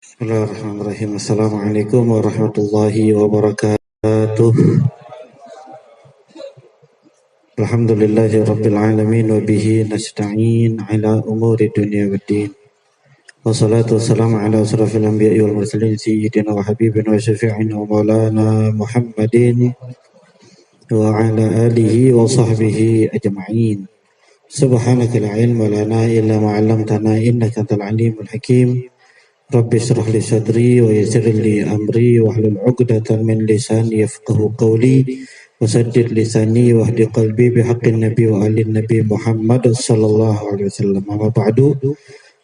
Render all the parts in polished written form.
Bismillahirrahmanirrahim. Assalamualaikum warahmatullahi wabarakatuh. Alhamdulillahi rabbil alamin wa bihi nasta'in ala umuri dunya waddin. Wassalatu wassalamu ala asrafil anbiya'i wal mursalin sayyidina wa habibina wa syafi'ina wa maulana Muhammadin wa ala alihi wa sahbihi ajma'in. Subhanaka la ilma lana illa ma 'allamtana innaka antal alimul hakim. Rabbi shrah li sadri wa yassir li amri wahlul 'uqdatam min lisani yafqahu qawli wasaddid lisani wahdi qalbi bihaqqin nabi wa alin nabi Muhammad sallallahu alaihi wasallam. Amma ba'du,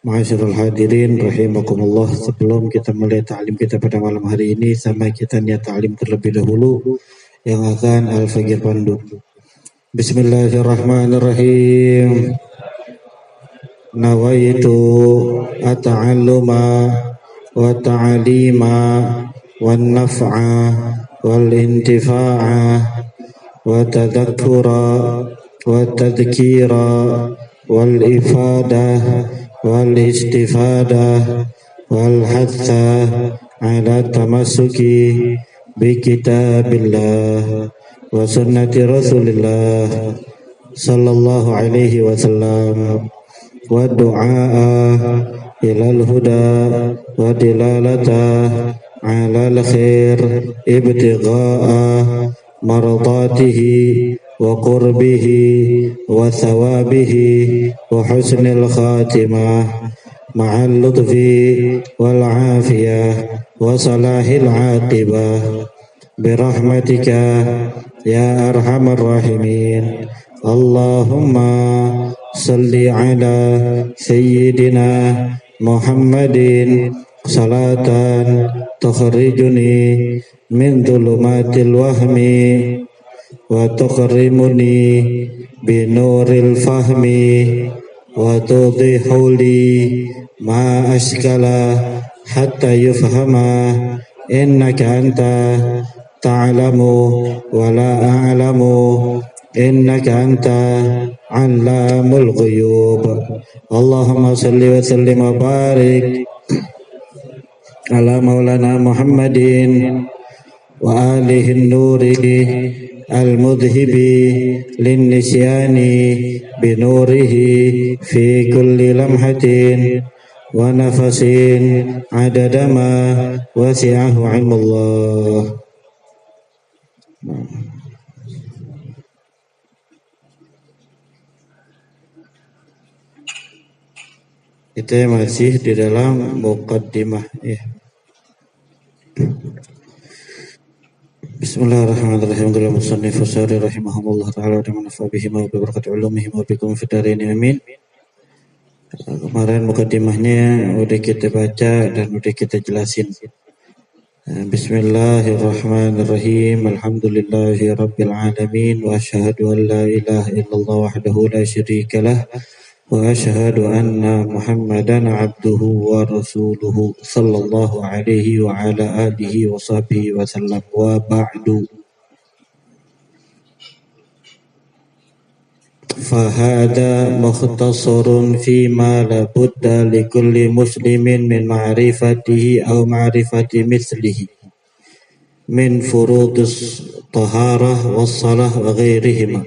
ma'asyiral hadirin rahimakumullah. Sebelum kita mulai ta'lim kita pada malam hari ini, sama kita niat ta'lim terlebih dahulu yang akan Al-Faqih pandu. Bismillahirrahmanirrahim. Nawaitu ata'alluma wa ta'alima wan naf'a wal intifa'a wa tadhakkura wa tadhkira wal ifadah wal istifadah wal hatha ala tamassuki bi kitabillah wa sunnati rasulillah sallallahu alaihi wasallam wa du'a ilal huda wa dilalata ala al-khair ibtigha'a maradatihi wa qurbihi wa thawabihi wa husnil khatimah ma'al lutfi wal afiyah wa salahil aqibah birahmatika ya arhamar rahimin. Allahumma salli ala sayyidina Muhammadin salatan tukhrijuni min dhulumatil wahmi wa tuqrimuni binuril fahmi wa tudhihu li ma ashkala hatta yufhama innaka anta ta'lamu wa la a'lamu innaka anta allamul ghuyub. Allahumma salli wa sallim wa barik ala maulana Muhammadin wa alihi nuri al-mudhibi lin-nisyani binurihi fi kulli lamhatin wa nafasin adada ma wasi'ahu ilmullah. Kita masih di dalam muqaddimah ya. Bismillahirrahmanirrahim. Qala musannif Sari rahimahullah taala wa nafa'a bihi wa bi barakati ulumihim wa bikum fid dharain amin. Kemarin muqaddimahnya udah kita baca dan udah kita jelasin. Bismillahirrahmanirrahim. Alhamdulillahi rabbil alamin wa asyhadu an la ilaha illallah wahdahu la syarika lah wa asyhadu anna Muhammadan abduhu wa rasuluhu sallallahu alaihi wa ala alihi wa sahbihi wa sallam. Wa ba'du, fahada mukhtasarun fima la budda li kulli muslimin min ma'rifatihi aw ma'rifati mislihi min furudus taharah was salah wa ghairihima.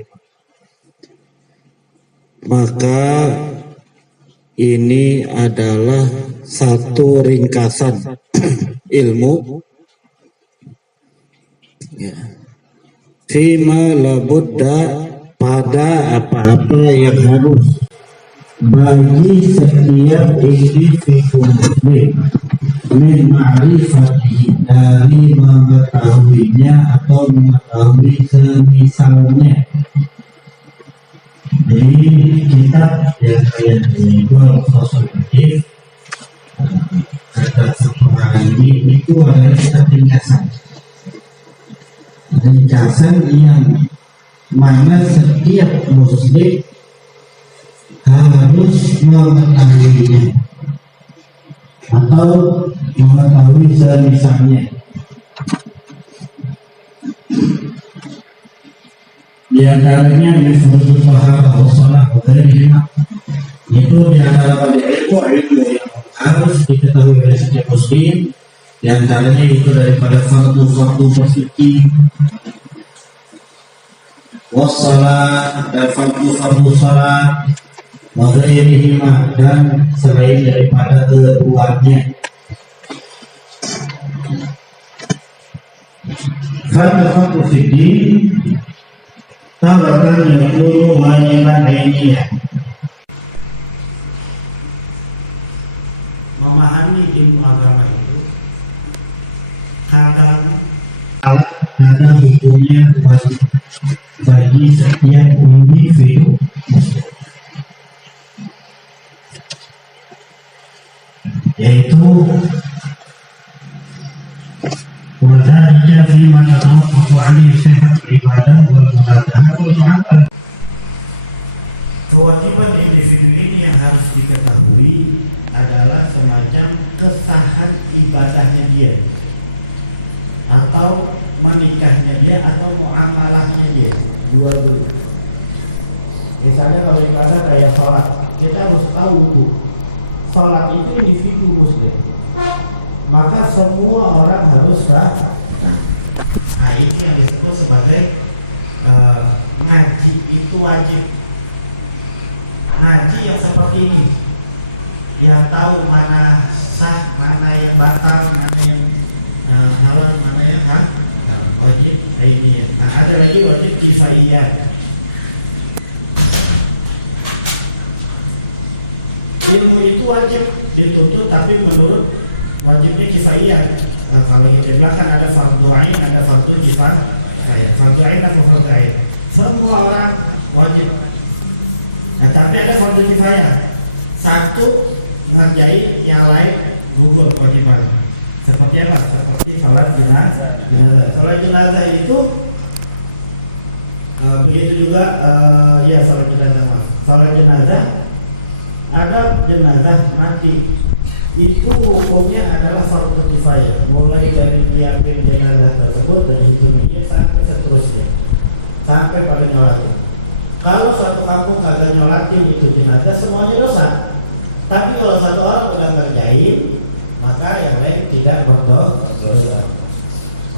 Maka ini adalah satu ringkasan ilmu ya. Fima la budda, pada apa-apa yang harus bagi setiap individu muslim min ma'rifati, dari mengetahuinya atau mengetahui semisalnya. Jadi kitab yang saya jual kosmetik kata sekolah ini itu adalah kitab ringkasan yang mana setiap muslim harus mengetahuinya atau mengetahui semisalnya. Di antaranya misalnya taharah, shalah, itu di antara ilmu yang harus diketahui oleh setiap muslim. Di antaranya itu daripada fardu berfikih, wassalat dan fardu salat, waghairihima dan selain daripada keduanya. Fardu fikih tabarkan yakunu wajiban ainiyah. Memahami ilmu agama itu kadang ada hukumnya wajib bagi setiap individu yaitu wadhalika fi ma yatawaqqafu alaihi sihhat ibadah wal muqaddamat wal mu'amalah. Kewajiban individu ini yang harus diketahui adalah semacam kesahan ibadahnya dia, atau menikahnya dia, atau muamalahnya dia, dua-dua. Misalnya kalau ibadah kayak sholat, kita harus tahu tuh sholat itu individu muslim, maka semua orang harus sah. Nah ini yang disebut sebagai ngaji itu wajib. Ngaji yang seperti ini, yang tahu mana sah, mana yang batal, mana yang halal, mana yang wajib ini. Nah ada lagi wajib kifaiyah. Ilmu itu wajib dituntut, tapi menurut wajibnya kifaiyah. Nah, kalau kita bilang kan ada fardu ain, ada fardu kifayah. Fardu ain atau fardu ain, semua orang wajib. Nah tapi ada fardu kifayah, satu ngerjain, yang lain gugur kewajiban. Seperti apa? Seperti sholat jenazah. Sholat jenazah itu begitu juga ya sholat jenazah. Sholat jenazah, ada jenazah mati, itu hukumnya adalah fardu kifayah. Mulai dari diambil jenazah tersebut dari hidupnya sampai seterusnya, sampai pada nyolatin. Kalau satu kampung kagak nyolatin itu jenazah, semuanya dosa. Tapi kalau satu orang udah ngerjain, maka yang lain tidak berdosa.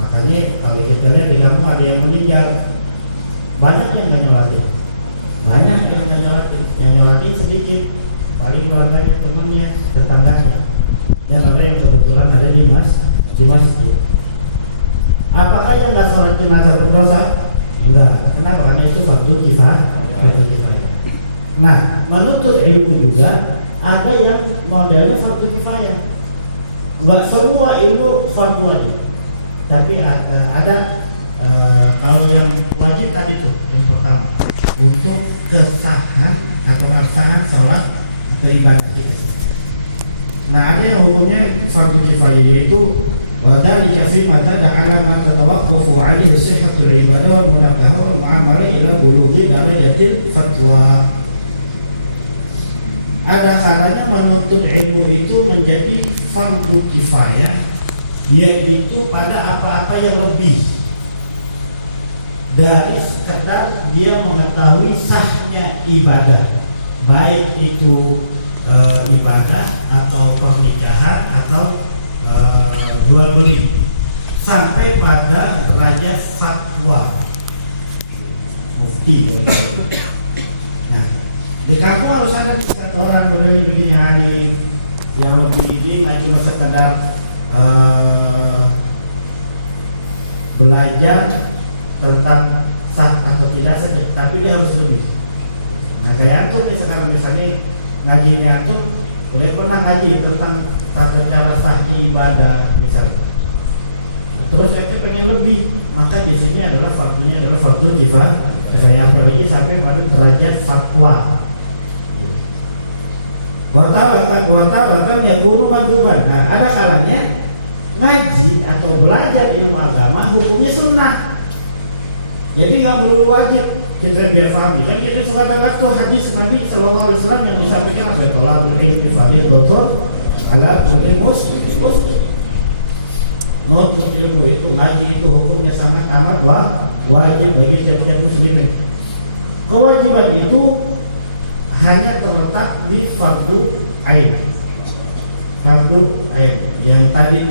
Makanya kalau kita lihat di kampung ada yang meninggal, banyak yang nggak nyolatin, banyak yang nggak nyolatin, yang nyolatin sedikit, paling keluarganya, temannya, tetangganya, dan orang yang kebetulan ada di masjid. Apakah yang nggak sholat jenazah berdosa? Enggak. Kenapa? Karena itu fardu kifayah. Nah, menuntut ilmu juga ada yang modelnya fardu kifayah. Enggak semua ilmu fardu wajib, tapi ada kalau yang wajib tadi itu yang pertama untuk kesahan atau absahan sholat atau ibadah kita. Nah ada yang hukumnya fardu kifayah, yaitu wadhalika fi ma tad'ala man tatawaqqafu 'alaihi sihhatul ibadah wal munakaha wal mu'amalah ila bulughi darajatil fatwa. Ada kalanya menuntut ilmu itu menjadi fardu kifayah, yaitu pada apa-apa yang lebih dari sekedar dia mengetahui sahnya ibadah, baik itu ibadah atau pernikahan atau jual beli, sampai pada raja fatwa, mufti. Nah, di kampung harus ada satu orang begini hadir yang lebih tinggi, cuma sekedar belajar tentang sah atau tidak saja, tapi dia harus lebih. Nah kayak antum nih sekarang misalnya ngaji ini antum, boleh pernah ngaji tentang tata cara sah ibadah misalnya. Terus saya pengen lebih, maka di sini adalah fardunya adalah fardu kifayah. Saya apalagi sampai pada derajat fatwa. Wartawan ya guru manduban. Nah ada kalanya ngaji atau belajar ilmu agama hukumnya sunnah. Jadi nggak perlu wajib kita biar paham. Kan kita suka dengar tuh hadis Nabi Sallallahu Alaihi Wasallam yang disampaikan oleh Tola Berhenti Fadil Doktor ala Muslim Muslim. Untuk ilmu itu ngaji itu hukumnya sangat amat wajib bagi setiap muslimin. Kewajiban itu hanya terletak di fardu ain.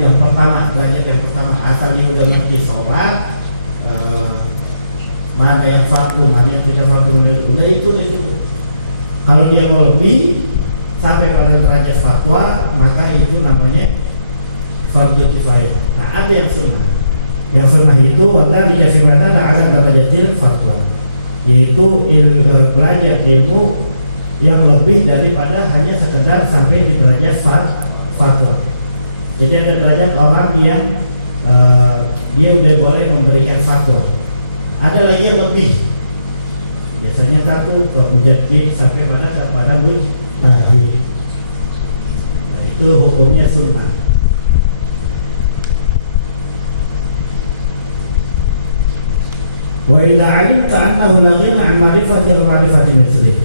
yang pertama, derajat yang pertama asalnya udah ngerti sholat, mana yang fardu, mana yang tidak fardu, udah itu. Kalau dia mau lebih sampai pada derajat fatwa, maka itu namanya fardu kifayah. Nah, ada yang sunnah. Yang sunnah itu adalah dikasih mana ada derajatil fatwa, yaitu belajar ilmu yang lebih daripada hanya sekedar sampai di derajat fatwa. Jadi ada derajat orang yang dia udah boleh memberikan fatwa. Ada lagi yang lebih. Biasanya satu mujtahid sampai kepada mujtahid. Nah, itu hukumnya sunnah. Wa idza 'alimta annahu la ghina 'an ma'rifati mislih.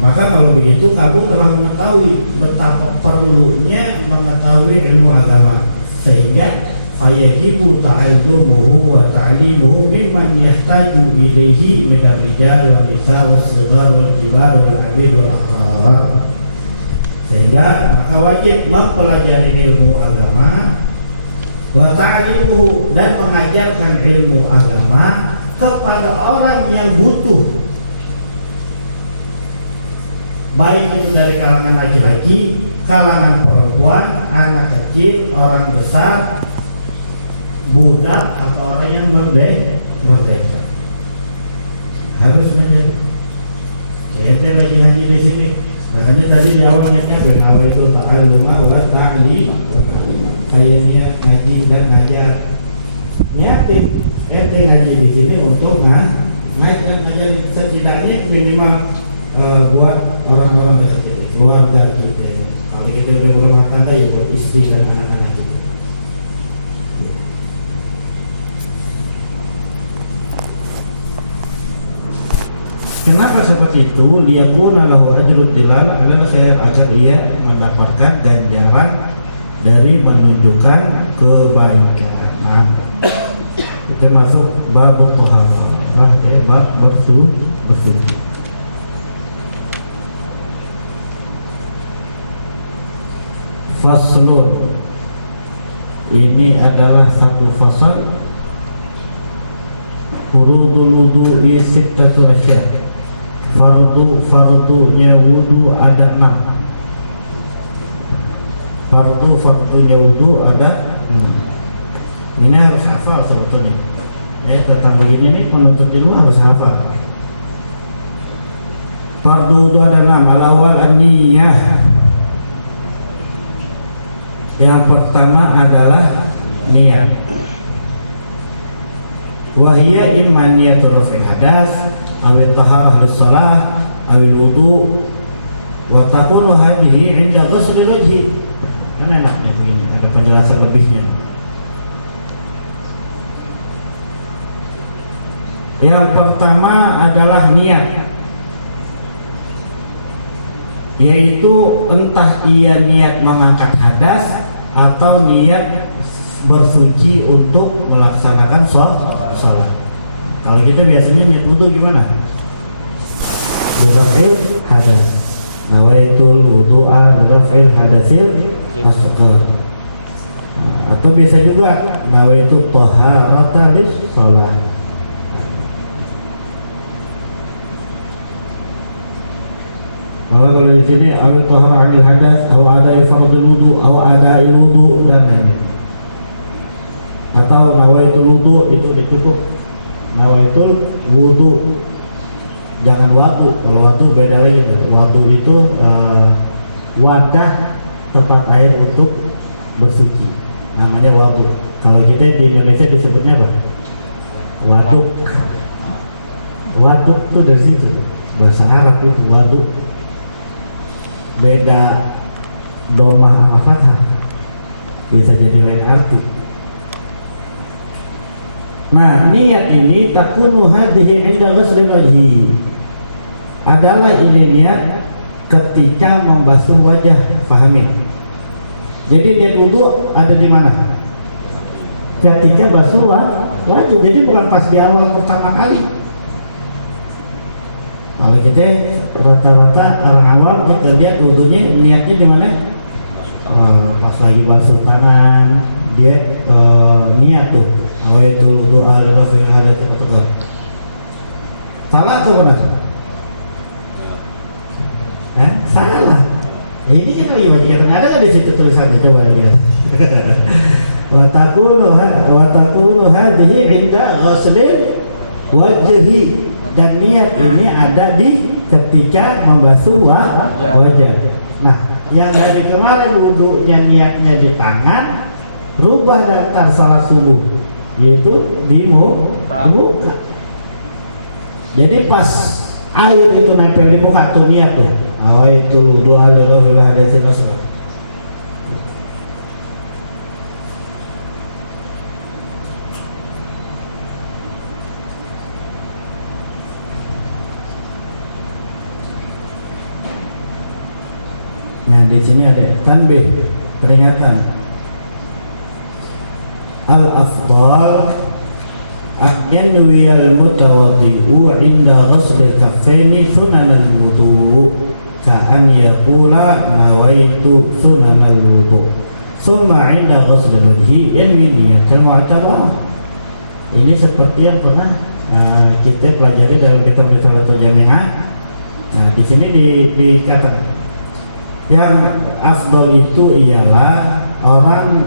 Maka kalau begitu kamu telah mengetahui betapa perlunya mengetahui ilmu agama, sehingga fayajibu ta'allumuhu wa ta'limuhu mimman yahtaju ilaihi min ar-rijal wal nisa was-sighar wal kibar wal 'abid wal ahrar. Sehingga maka wajib mempelajari ilmu agama, wa ta'limuhu, dan mengajarkan ilmu agama kepada orang yang butuh, baik itu dari kalangan laki-laki, kalangan perempuan, anak kecil, orang besar, budak, atau orang yang merdeka. Harus menjadi. Kita lagi ngaji di sini. Makanya tadi di awalnya benawa itu ta'alluma wa ta'lim. Kayaknya ngaji dan ngajar. Niatin ente ngaji di sini untuk ngajar setidaknya minimal buat orang-orang dekat kita, keluarga kita. Kalau kita udah berumah tangga ya buat istri dan anak-anak kita. Kenapa seperti itu? Liyakuna lahu ajrud tilawa, agar ia mendapatkan ganjaran dari menunjukkan kebaikan. Nah, kita masuk bab taharah, bab bersuci. Faslun, ini adalah satu fasal. Furudul wudu'i sittatu asya'. Fardunya wudu ada 6. Fardunya wudu ada 6. Ini harus hafal sebetulnya. Tentang begini nih penuntut ilmu harus hafal. Fardu wudu ada 6. Al-awwal an-niyah. Yang pertama adalah niat. Wahia imma niyatul raf'il hadas, awil taharah lis-shalah, awil wudu, wa takunu hadhihi 'inda ghusli wajhi. Kan enaknya begini, ada penjelasan lebihnya. Yang pertama adalah niat, yaitu entah ia niat mengangkat hadas atau niat bersuci untuk melaksanakan sholat. Kalau kita biasanya niat wudu gimana? Raf'il hadas. Nawaitul wudu'a raf'il hadasil asghar. Atau bisa juga nawaitu taharata lis shalah. Maka kalau di sini awal tahara 'anil hadas, aw ada'i fardhil wudu, aw ada'il wudu, dan lain-lain. Atau nawaitul wudu itu cukup. Nawaitul wudu, jangan wadu. Kalau wadu beda lagi. Wadu itu wadah tempat air untuk bersuci, namanya wadu. Kalau kita di Indonesia disebutnya apa? Waduk. Waduk itu dari situ, bahasa Arab itu waduk. Beda domah sama fathah, bisa jadi lain arti. Nah, niat ini takunu hadhihi 'inda ghusli wajhi. Adalah ini niat ketika membasuh wajah, pahami. Jadi niat wudu ada di mana? Ketika basuh wajah. Jadi bukan pas di awal pertama kali. Kalau kita rata-rata orang awam kita lihat wudunya niatnya di mana? Pas lagi basuh tangan, dia niat tuh awaitul doa rafil hadat atau salah atau benar? Salah. Ini kita lagi baca, ada nggak di situ tulisannya, coba lihat. wa taqulu hadhihi inda ghuslil wajhi, dan niat ini ada di ketika membasuh wajah. Nah, yang dari kemarin wudunya niatnya di tangan, rubah daftar salat subuh, yaitu di muka. Jadi pas air itu nempel di muka tuh niat tuh. Awaitul doa adalah hadasin nasrah. Nah, di sini ada tanbih, peringatan. Al-afdal yanwi al-mutawaddi'u 'inda ghuslil kaffaini sunan al-wudu' ka'an yaqula nawaitu sunan al-wudu' summa 'inda ghuslil wajhi yanwi niyatal mu'tabar. Ini seperti yang pernah kita pelajari dalam kitab-kitab atau jami'ah. Nah, di sini dikatakan yang afdol itu ialah orang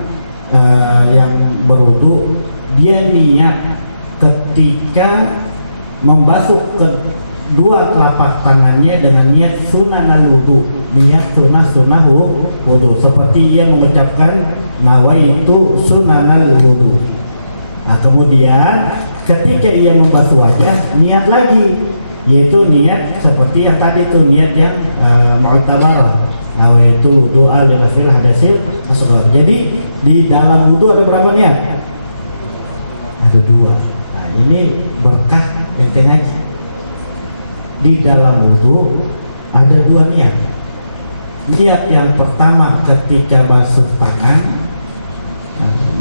yang berwudu, dia niat ketika membasuh kedua telapak tangannya dengan niat sunan al-wudu, niat sunnah wudu, seperti ia mengucapkan nawaitu sunan al-wudu. Nah, kemudian ketika ia membasuh wajah, niat lagi, yaitu niat seperti yang tadi itu, niat yang mu'tabar, nawaitu doa li rafil hadasil asghar. Jadi di dalam wudu ada berapa niat? Ada 2. Nah, ini berkah ente ngaji. Di dalam wudu ada 2 niat. Niat yang pertama ketika basuh tangan,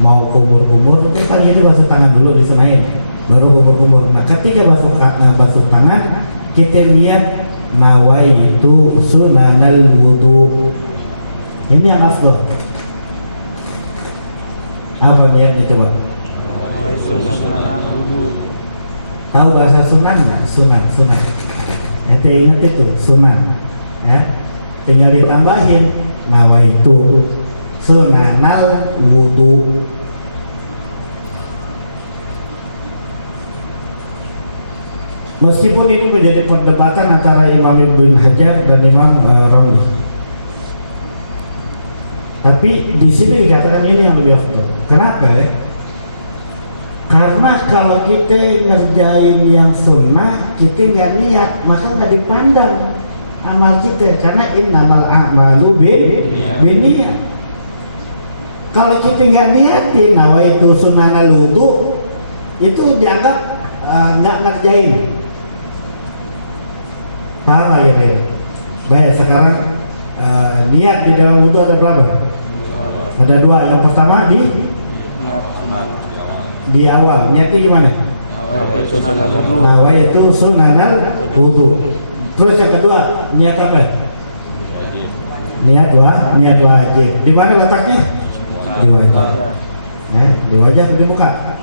mau kumur-kumur, paling ini basuh tangan dulu disenain, baru kumur-kumur. Nah, ketika basuh tangan, kita niat nawaitu sunanal wudu. Ini yang afdal. Apa niatnya coba? Tahu bahasa sunan nggak? Sunan. Ente ingat itu sunan, ya. Tinggal ditambahin nawaitu sunanal wudu. Meskipun ini menjadi perdebatan antara Imam Ibn Hajar dan Imam Ramli, tapi di sini dikatakan ini yang lebih afdal. Kenapa ya? Karena kalau kita ngerjain yang sunnah, kita nggak niat, maka nggak dipandang amal kita. Karena innamal a'malu binniyat. Kalau kita nggak niatin nawaitu sunanal wudu, itu dianggap nggak ngerjain. Paham lah ya? Baik, sekarang niat di dalam wudu ada berapa? Ada 2. Yang pertama di awal, niatnya gimana? Nawaitu sunanal wudu. Terus yang kedua, niat apa? Niat wajib. Di mana letaknya? Di wajah. Ya, di wajah atau di muka?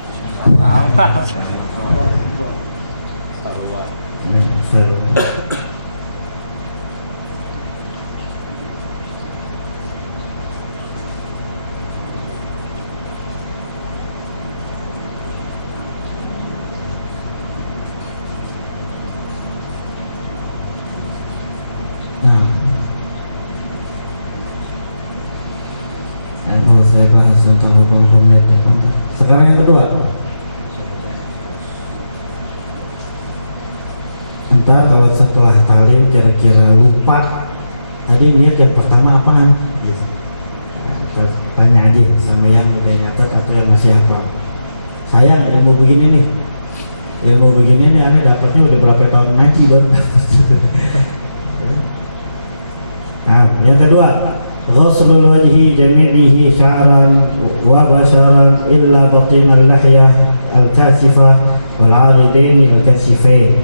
Nah, kalau saya bahas tentang hukum sekarang yang kedua. Ntar kalau setelah talim kira-kira lupa tadi niat yang pertama apaan? Tanya aja sama yang udah nyatat atau yang masih hafal. Sayang ilmu begini nih, aneh dapatnya udah berapa tahun ngaji baru. Nah, yang kedua, ghuslul wajhi jami'ihi sya'ran wa basharan illa batinal lahyah al-kasifah wal 'aridain al-kasifain.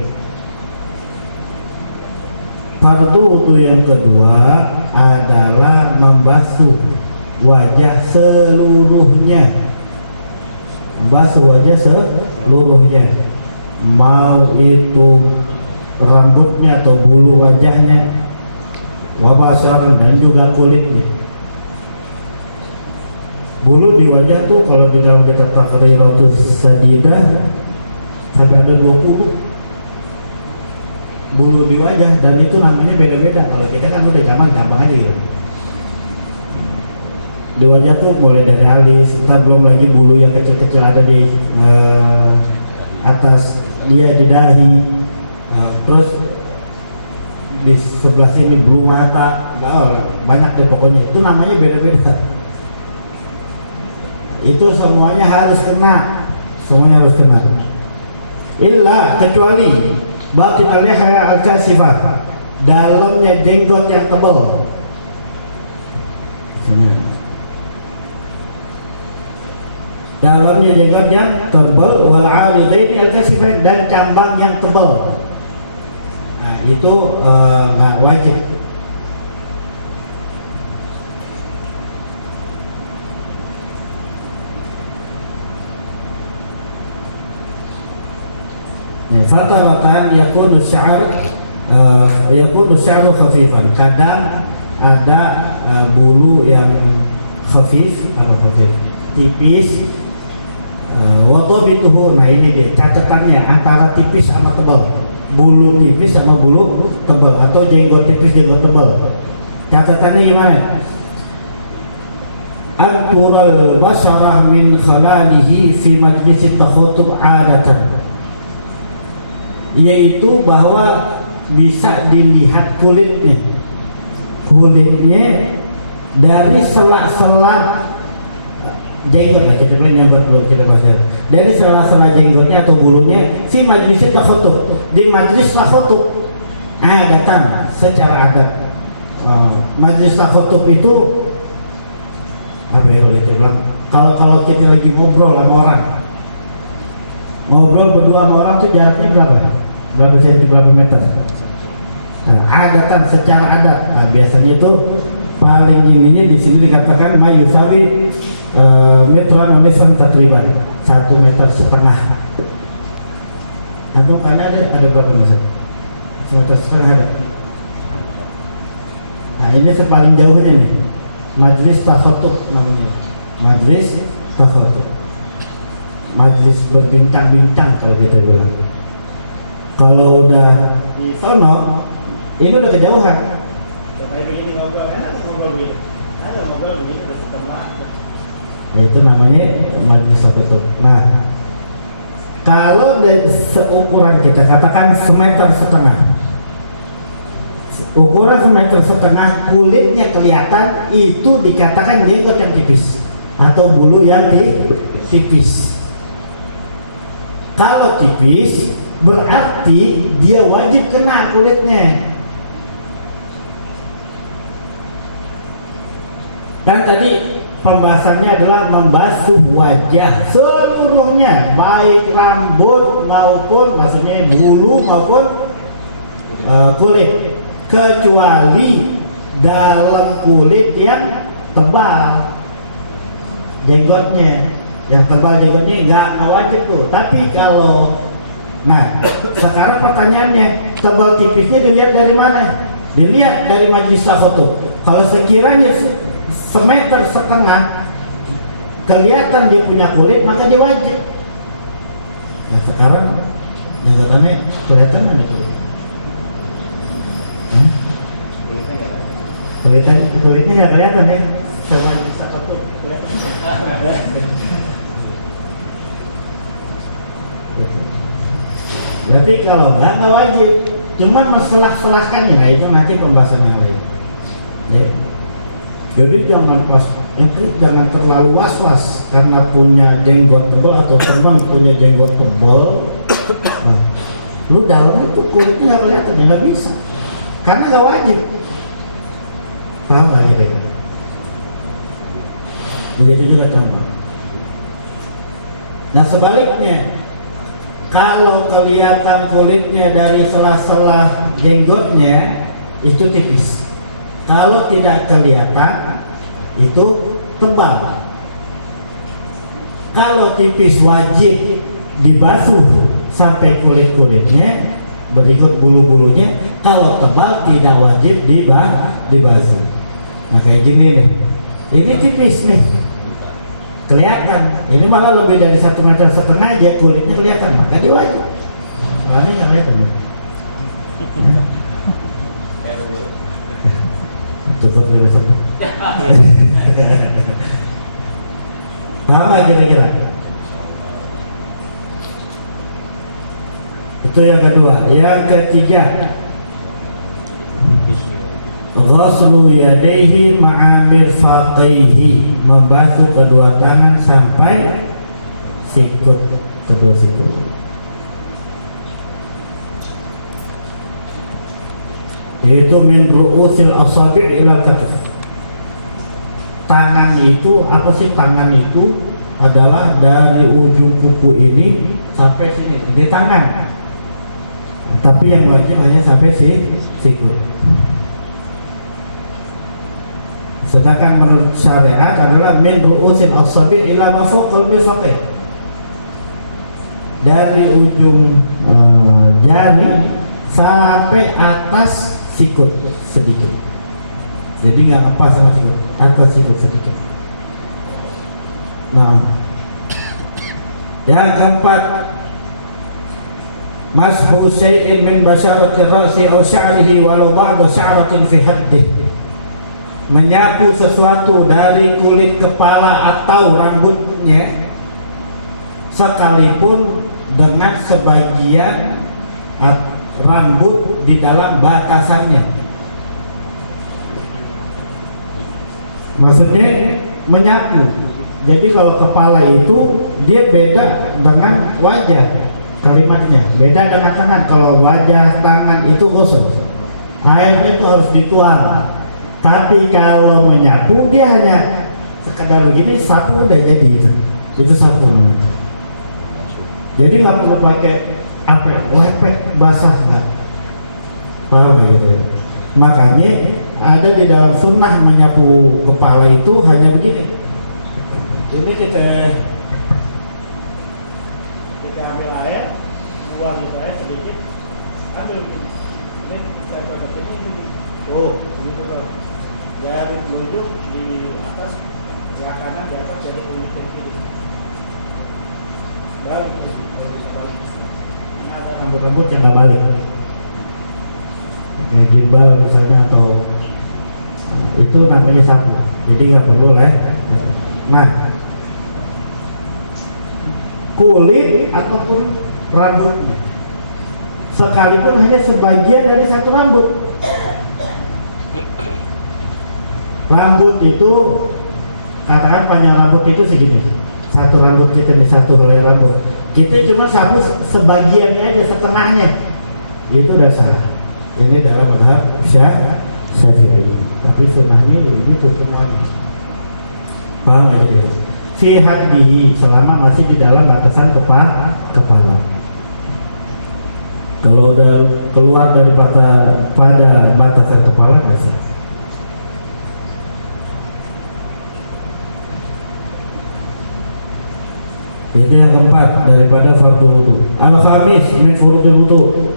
Fardu wudu yang kedua adalah membasuh wajah seluruhnya, membasuh wajah seluruhnya, mau itu rambutnya atau bulu wajahnya, wabasar dan juga kulitnya. Bulu di wajah tuh kalau di dalam kitab Taqriratus Sadidah sampai ada 20 bulu di wajah, dan itu namanya beda-beda. Kalau kita kan udah zaman tambah aja gitu. Di wajah tuh mulai dari alis, kita belum lagi bulu yang kecil-kecil ada di atas dia di dahi, terus di sebelah sini bulu mata, banyak deh pokoknya. Itu namanya beda-beda. Itu semuanya harus kena, semuanya harus kena. Illa kecuali batin al-liha al-kasifah, dalamnya jenggot yang tebal. Dalamnya jenggot yang tebal, wal 'aridain al-kasifah, dan cambang yang tebal. Nah, itu nggak wajib. Fataratan yakunu sya'ru khafifan. Kadang ada bulu yang khafif, tipis. Wadhabituhu, nah ini dia catatannya antara tipis sama tebal. Bulu tipis sama bulu tebal, atau jenggot tipis jenggot tebal. Catatannya gimana? Atural basarah min khalalihi fi majlis takhutub adatan, yaitu bahwa bisa dilihat kulitnya dari sela-sela jenggot. Kita jenggot dulu, kita bahas dari sela-sela jenggotnya atau bulunya si majlis takhutub, di majlis takhutub adatan, secara adat. Majlis takhutub itu apa ya itu bilang, kalau kita lagi ngobrol sama orang, ngobrol berdua sama orang tuh jaraknya berapa senti, berapa meter. Nah, adatan, secara adat. Nah, biasanya itu paling ininya di sini dikatakan mayusawi metron misal takriban 1,5 meter. Atau karena ada berapa meter? 1,5 meter ada. Nah, ini sepaling jauhnya nih. Majlis takhutub namanya. Majlis takhutub. Majlis berbincang-bincang kalau kita bilang. Kalau udah di sono, ini udah kejauhan. Kayak begini ngobrol, enak ngobrol begini. Ngobrol begini terus tempat. Nah, itu namanya majlis takhutub. Nah, kalau seukuran kita katakan 1,5 meter, ukuran 1,5 meter, kulitnya kelihatan, itu dikatakan jenggot yang tipis atau bulu yang tipis. Kalau tipis berarti dia wajib kena kulitnya. Dan tadi pembahasannya adalah membasuh wajah seluruhnya, baik rambut maupun maksudnya bulu maupun kulit, kecuali dalam kulit yang tebal jenggotnya. Yang tebal jenggotnya nggak wajib tuh. Tapi kalau sekarang pertanyaannya, tebal tipisnya dilihat dari mana? Dilihat dari majlis takhutub. Kalau sekiranya 1,5 meter kelihatan dia punya kulit, maka dia wajib. Nah, sekarang jenggotannya kelihatan ada kulit. Kulitnya nggak kelihatan ya, sama majlis takhutub kelihatan. Berarti kalau nggak wajib, cuman masalah-salahkannya, nah itu nanti pembahasan yang lain. Ya. Jadi jangan terlalu was-was karena punya jenggot tebal atau teman punya jenggot tebal. Nah, lu dalamnya tuh kulitnya nggak kelihatan, ya nggak bisa, karena nggak wajib. Paham nggak ya? Begitu juga cambang. Nah sebaliknya, kalau kelihatan kulitnya dari sela-sela jenggotnya itu tipis. Kalau tidak kelihatan itu tebal. Kalau tipis wajib dibasuh sampai kulit-kulitnya, berikut bulu-bulunya. Kalau tebal tidak wajib dibasuh. Nah kayak gini nih, ini tipis nih, kelihatan. Ini malah lebih dari 1,5 meter aja kulitnya kelihatan, maka diwajib. Soalnya nggak kelihatan ya. Cukup lebih sepuh. Paham nggak kira-kira? Itu yang kedua. Yang ketiga, ghuslu yadayhi ma'amir faqaihi, membasuh kedua tangan sampai sikut, kedua sikut. Yaitu min ru'usil asabi' ila katif. Tangan itu apa sih? Tangan itu adalah dari ujung kuku ini sampai sini di tangan. Tapi yang wajib hanya sampai sikut. Sedangkan menurut syariat adalah min ru'usil asabi' ila ma fawqal mirfaqain. Dari ujung jari sampai atas sikut sedikit. Jadi nggak ngepas sama sikut, atas sikut sedikit. Nah, yang keempat, mashu syai'in min basharati ra'si aw sya'rihi walau ba'da sya'ratin fi haddih. Menyapu sesuatu dari kulit kepala atau rambutnya sekalipun dengan sebagian rambut di dalam batasannya. Maksudnya menyapu. Jadi kalau kepala itu dia beda dengan wajah, kalimatnya beda dengan tangan. Kalau wajah, tangan itu ghusl, airnya itu harus dituang. Tapi kalau menyapu dia hanya sekedar begini, sapu udah jadi gitu. Itu sapu namanya. Jadi nggak perlu pakai lepek basah kan? Paham gitu ya? Makanya ada di dalam sunnah menyapu kepala itu hanya begini. Ini kita ambil air, buang itu air sedikit, ambil begini. Ini saya pakai ini. Oh, begitu loh. Dari telunjuk di atas, sebelah kanan di atas, jadi telunjuk yang kiri. Balik lagi, kalau bisa balik. Ini ada rambut-rambut yang nggak balik. Kayak jilbab misalnya atau itu namanya sapu. Jadi nggak perlu lah. Nah, kulit ataupun rambutnya, sekalipun hanya sebagian dari satu rambut. Rambut itu, katakan panjang rambut itu segini, satu rambut kita nih, satu helai rambut. Kita cuma sapu sebagian aja, setengahnya. Itu udah salah. Ini dalam mazhab Syafi'i. Tapi sunnahnya itu semuanya. Paham ya? Fi haddihi, selama masih di dalam batasan kepala. Kalau udah keluar dari pada batasan kepala bisa. Itu yang keempat daripada fardu wudu. Al-khamis min furudil wudu.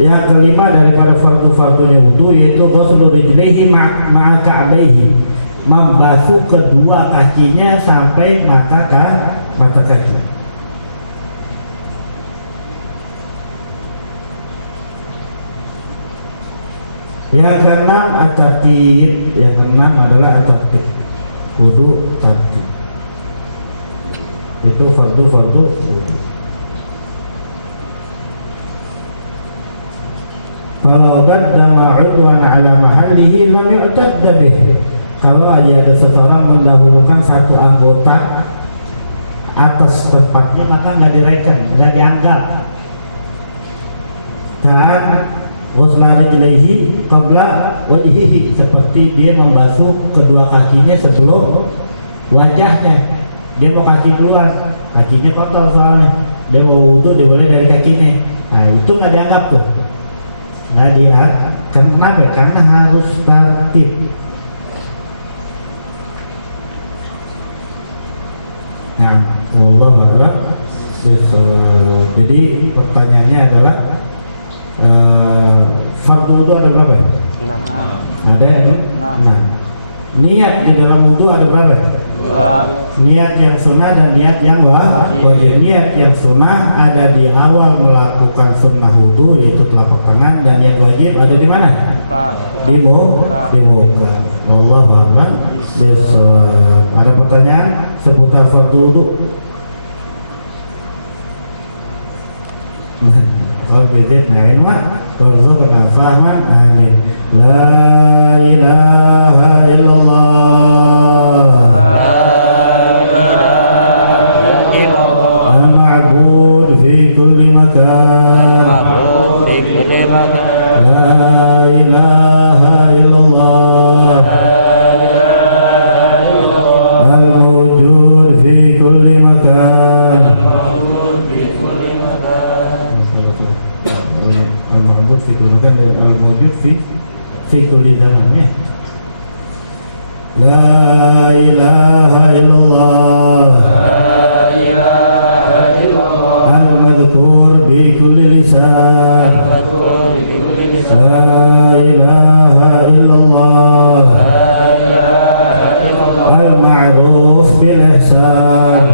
Yang kelima daripada fardu-fardunya wudu yaitu ghuslu rijlaihi ma'a ka'baihi, membasuh kedua kakinya sampai mata kaki. Yang keenam at-tartib. Yang keenam adalah at-tartib. Wudu tartib. Itu fardu wudu. Kalau qaddama 'udwan 'ala mahallihi lam yu'tadda bih. Kalau aja ada seseorang mendahulukan satu anggota atas tempatnya, maka nggak direken, nggak dianggap. Dan ghusla rijlaihi qabla wajhihi, seperti dia membasuh kedua kakinya sebelum wajahnya. Dia mau kaki duluan, kakinya kotor soalnya. Dia mau wudu, dia boleh dari kakinya. Nah, itu nggak dianggap tuh. Nggak dianggap. Kenapa? Karena harus tartib. Nah, wallahu a'lam bishawab. Jadi pertanyaannya adalah fardu wudu ada berapa? Ada ya? Nah, niat di dalam wudu ada berapa? Niat yang sunnah dan niat yang wajib. Niat yang sunnah ada di awal melakukan sunnah wudu yaitu telapak tangan, dan niat wajib ada di mana? Di muka. Wallahu a'lam bishawab. Ada pertanyaan seputar fardu wudu? Oke, nah ini mah warzuqna fahman, amin. La ilaha illallah, al-ma'bud fi kulli makan, la ilaha illallah, al-mawjud fi kulli makan, al-ma'bud fi kulli makan dan al-mawjud fi kulli zaman ya. La ilaha illallah, al-madhkur bi kulli lisan, la ilaha illallah, al-ma'ruf bil ihsan,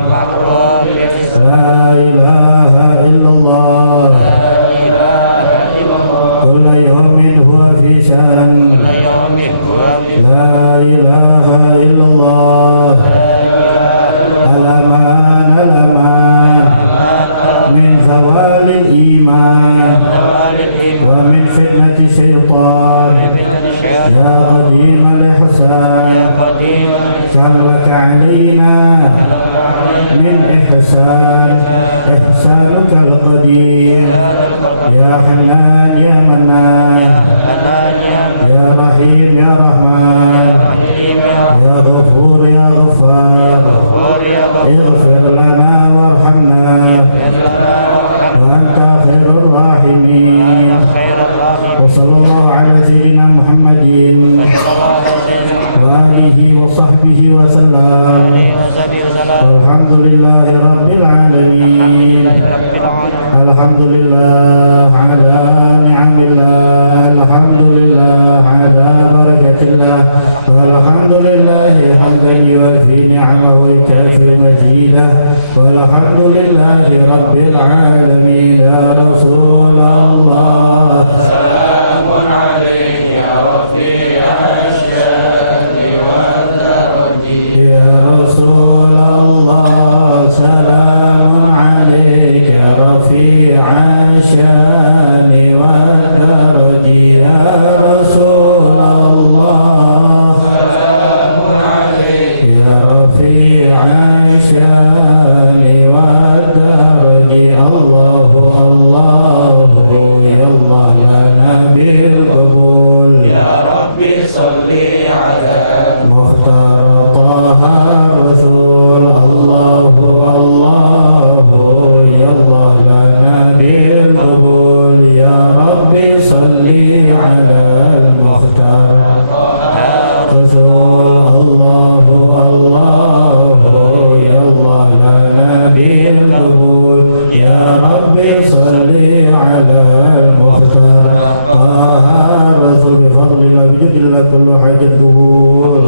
la ilaha illallah, kulla yawmin huwa fi shan, la ilaha illallah, alaman alaman min zawalil iman wa min fitnati syaitan, ya qadim al-ihsan, sallaka alaina min ihsan ihsanuka al-qadim, ya hanan ya manan, ya rahim ya rahman, ya ghafur ya ghaffar, ighfir lana warhamna wa anta khairur rahimin. Wa sallallahu ala sayyidina Muhammadin wa alihi wa sahbihi wa sallam. Alhamdulillahi rabbil alamin. Alhamdulillah ala ni'amillah, alhamdulillah ala barakatillah, walhamdulillahi hamdan yuwafi ni'amahu wa yukafi mazidah, walhamdulillahi rabbil alamin. Ya Rasulullah, salamun alayhi ya rafi'a syani wa darji. Ya Rasulullah, salamun alayhi ya rafi'a syani wa darji. Ya Rasulullah, salamun alayhi ya rafi'a syani wa darji. Allahu Allahu ya Allah lana bil qabul, ya Rabbi salli ala Mukhtar Taha Rasul. Allahu Allahu ya Allah lana bil qabul, ya Rabbi salli ala Mukhtar Taha Rasul. Allahu Allahu ya Allah lana bil qabul, ya Rabbi salli ala Mukhtar Taha Rasul. Bifadlillah bijudillah kullu hajat qabul.